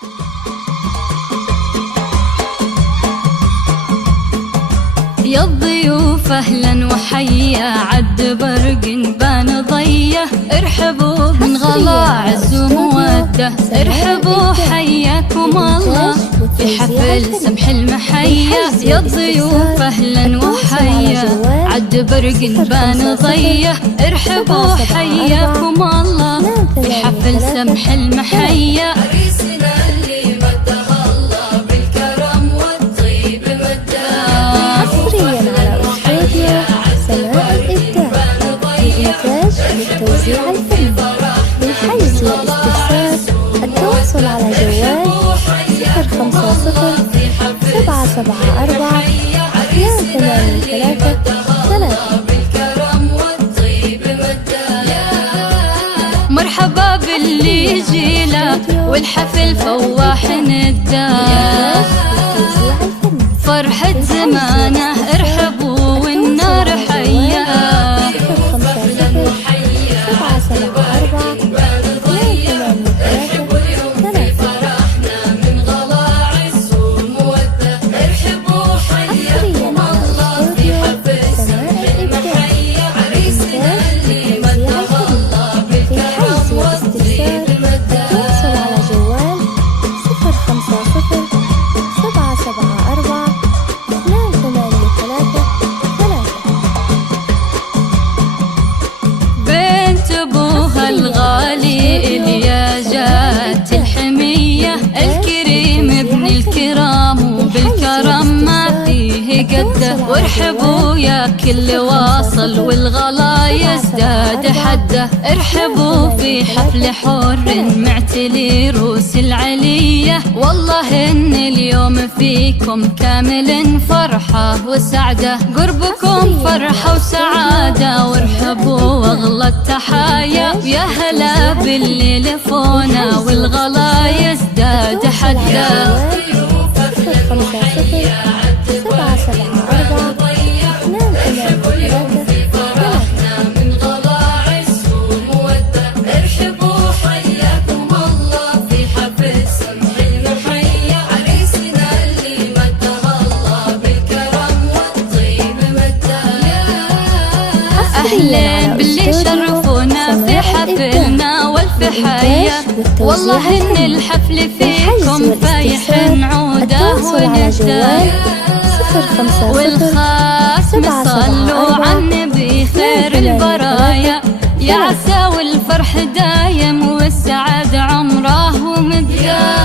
يا الضيوف أهلا وحيا عد برق بان ضيه، ارحبوا من غلا عز ومودة، ارحبوا حياكم الله في حفل سمح المحيا. يا الضيوف أهلا وحيا عد برق بان ضيه، ارحبوا حياكم الله في حفل سمح المحيا. للتوزيع الفني للحجز والاستفسار التواصل على جوال 054 774 283 3. مرحبا باللي يجيله والحفل فواح نداه، فرحة زمانه ارحبوا والنار حياه. الغالي الياجات الحمية، الكريم ابن الكرام وبالكرم ما فيه قده، وارحبوا يا كل واصل والغلا يزداد حده، ارحبوا في حفل حر معتلي روس العلية. والله ان اليوم فيكم كامل فرحة وسعدة، قربكم فرحة وسعادة، وارحبوا واغلى التحايا. يا هلا باللي لفونا والغلا يزداد حده. أهلين باللي شرفونا في حفلنا والفحية، والله إن الحفل فيكم فايح عوده ونده، والخاتم صلوا على النبي خير البرايا. يا عسى والفرح دايم والسعادة عمره ومداه.